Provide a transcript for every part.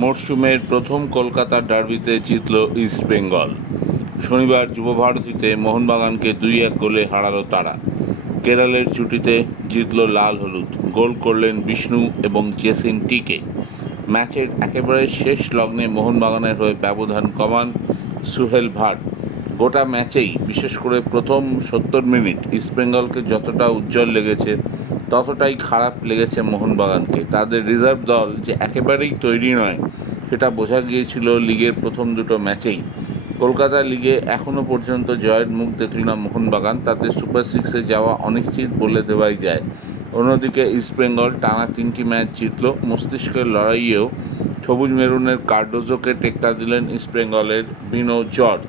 মরশুমের প্রথম কলকাতা ডার্বিতে জিতল ইস্টবেঙ্গল শনিবার যুবভারতীতে মোহনবাগানকে দুই এক গোলে হারালো তারা। কেরালের ছুটিতে জিতল লাল হলুদ, গোল করলেন বিষ্ণু এবং জেসিন টিকে। ম্যাচের একেবারে শেষ লগ্নে মোহনবাগানের হয়ে ব্যবধান কমান সুহেল ভাট। গোটা ম্যাচেই, বিশেষ করে প্রথম সত্তর মিনিট ইস্টবেঙ্গলকে যতটা উজ্জ্বল লেগেছে, ততটাই খারাপ লেগেছে মোহনবাগানকে। তাদের রিজার্ভ দল যে একেবারেই তৈরি নয়, সেটা বোঝা গিয়েছিল লিগের প্রথম দুটো ম্যাচেই। কলকাতা লিগে এখনও পর্যন্ত জয়ের মুখ দেখল না মোহনবাগান তাদের সুপার সিক্সে যাওয়া অনিশ্চিত বলে দেওয়াই যায়। অন্যদিকে ইস্টবেঙ্গল টানা তিনটি ম্যাচ জিতল, মস্তিষ্কের লড়াইয়েও সবুজ মেরুনের কার্ডোজোকে টেক্কা দিলেন ইস্টবেঙ্গলের বিনো জর্জ।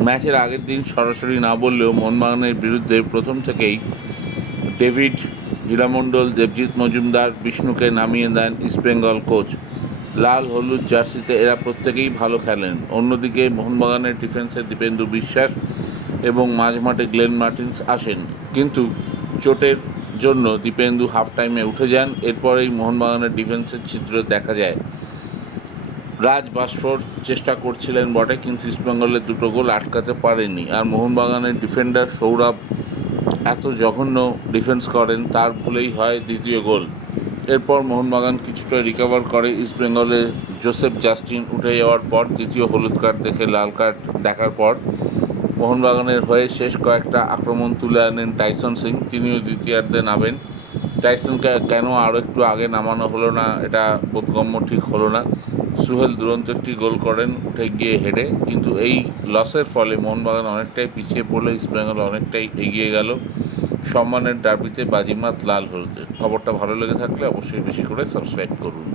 ম্যাচের আগের দিন সরাসরি না বললেও মোহনবাগানের বিরুদ্ধে প্রথম থেকেই ডেভিড হীরামণ্ডল দেবজিৎ মজুমদার, বিষ্ণুকে নামিয়ে দেন ইস্টবেঙ্গল কোচ। লাল হলুদ জার্সিতে এরা প্রত্যেকেই ভালো খেলেন। অন্যদিকে মোহনবাগানের ডিফেন্সে দীপেন্দু বিশ্বাস এবং মাঝমাঠে গ্লেন মার্টিন্স আসেন। কিন্তু চোটের জন্য দীপেন্দু হাফ টাইমে উঠে যান। এরপরেই মোহনবাগানের ডিফেন্সের চিত্র দেখা যায়। রাজ বাসফোর চেষ্টা করছিলেন বটে, কিন্তু ইস্টবেঙ্গলের দুটো গোল আটকাতে পারেনি। আর মোহনবাগানের ডিফেন্ডার সৌরভ এত জঘন্য ডিফেন্স করেন, তার ভুলেই হয় দ্বিতীয় গোল। এরপর মোহনবাগান কিছুটা রিকভার করে ইস্টবেঙ্গলের জোসেফ জাস্টিন উঠে যাওয়ার পর দ্বিতীয় হলুদ কার্ড দেখে লাল কার্ড দেখার পর মোহনবাগানের হয়ে শেষ কয়েকটা আক্রমণ তুলে আনেন টাইসন সিং, তিনিও দ্বিতীয়ার্ধে নামেন। টাইসনকে কেন আরও একটু আগে নামানো হলো না, এটা বোধগম্য ঠিক হলো না। সুহেল দুরন্ত একটি গোল করেন, উঠে গিয়ে হেডে কিন্তু এই লসের ফলে মোহনবাগান অনেকটাই পিছিয়ে পড়লে ইস্টবেঙ্গল অনেকটাই এগিয়ে গেল। সম্মানের ডার্বিতে বাজিমাত লাল হলুদের। খবরটা ভালো লেগে থাকলে অবশ্যই বেশি করে সাবস্ক্রাইব করুন।